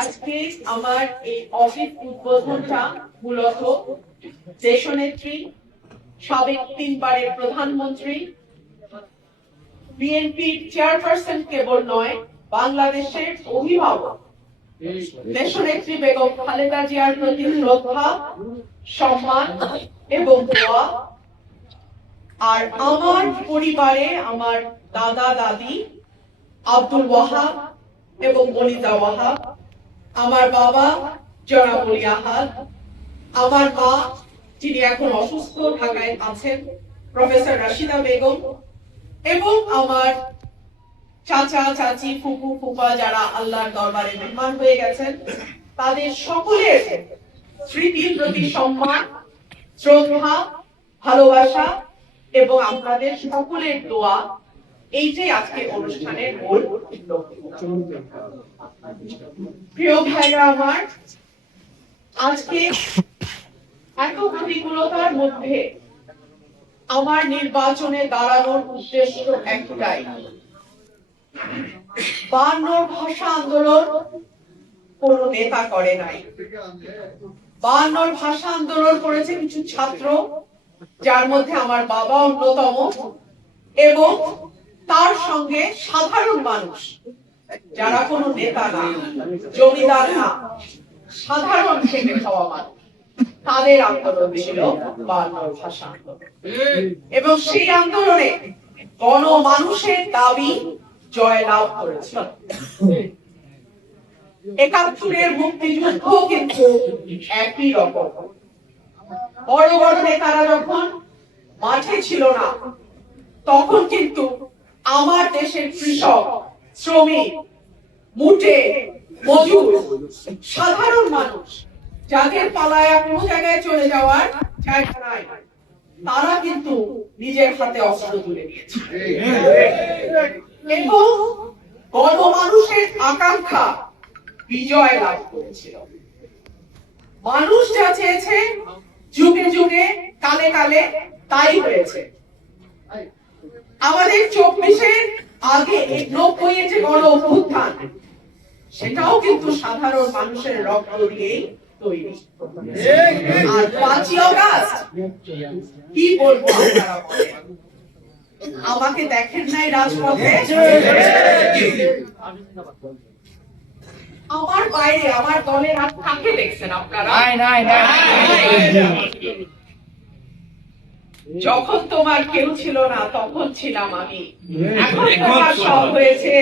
আজকে আমার এই অফিস উদ্বোধনটা মূলত দেশনেত্রী, সাবেক 3 বারের প্রধানমন্ত্রী, বিএনপির চেয়ারপারসন কেবল নয়, বাংলাদেশের অভিভাবক দেশনেত্রী বেগম খালেদা জিয়ার প্রতি শ্রদ্ধা, সম্মান এবং দোয়া। আর আমার পরিবারে আমার দাদা দাদি আব্দুল ওয়াহাব এবং মনিজা ওয়াহাব, আমার বাবা জনাব অলি আহাদ, আমার মা যিনি এখন অসুস্থ ঢাকায় আছেন প্রফেসর রাশিদা বেগম, এবং আমার চাচা চাচি ফুপু ফুপা যারা আল্লাহর দরবারে মেহমান হয়ে গেছেন, তাদের সকলের স্মৃতির প্রতি সম্মান, শ্রদ্ধা, ভালোবাসা এবং আপনাদের সকলের দোয়া, এইটাই আজকে অনুষ্ঠানের মূল লক্ষ্য। প্রিয় ভাইরা আমার, আজকে এত প্রতিকূলতার মধ্যে আমার নির্বাচনে দাঁড়ানোর উদ্দেশ্য একটাই। 52 ভাষা আন্দোলন কোন নেতা করে নাই। 52 ভাষা আন্দোলন করেছে কিছু ছাত্র, যার মধ্যে আমার বাবা অন্যতম, এবং তার সঙ্গে সাধারণ মানুষ যারা কোনো নেতা না, জমিদার না, সাধারণ খেটে খাওয়া মানুষ, তাদের আন্দোলন ছিল 52 ভাষা আন্দোলন। এবং সেই আন্দোলনে গণমানুষের দাবি জয়লাভ করেছিল। ৭১-এর মুক্তিযুদ্ধ কিন্তু একই রকম। বড় বড় নেতারা যখন মাঠে ছিল না, তখন কিন্তু আমার দেশের কৃষক, শ্রমিক, মুটে, মজুর, সাধারণ মানুষ যাদের পালায়া কোনো জায়গায় চলে যাওয়ার জায়গা নাই, তারা কিন্তু নিজের হাতে অস্ত্র তুলে নিয়েছে। এবং গণমানুষের আকাঙ্ক্ষা বিজয় লাভ করেছিল। মানুষ যা চেয়েছে যুগে যুগে, কালে কালে, তাই হয়েছে। আমাদের 24-এর আগে 90-এর যে গণ অভ্যুত্থান, সেটাও কিন্তু সাধারণ মানুষের রক্ত দিয়েই তৈরি। আর 5ই আগস্ট কি বলবো, আপনারা বলেন, আমাকে দেখেন নাই রাজপথে? আমার বাইরে আমার দলের আর কাকে দেখছেন আপনারা? যখন তোমার কেউ ছিল না, তখন ছিলাম আমি। এখন তোমার সব হয়েছে।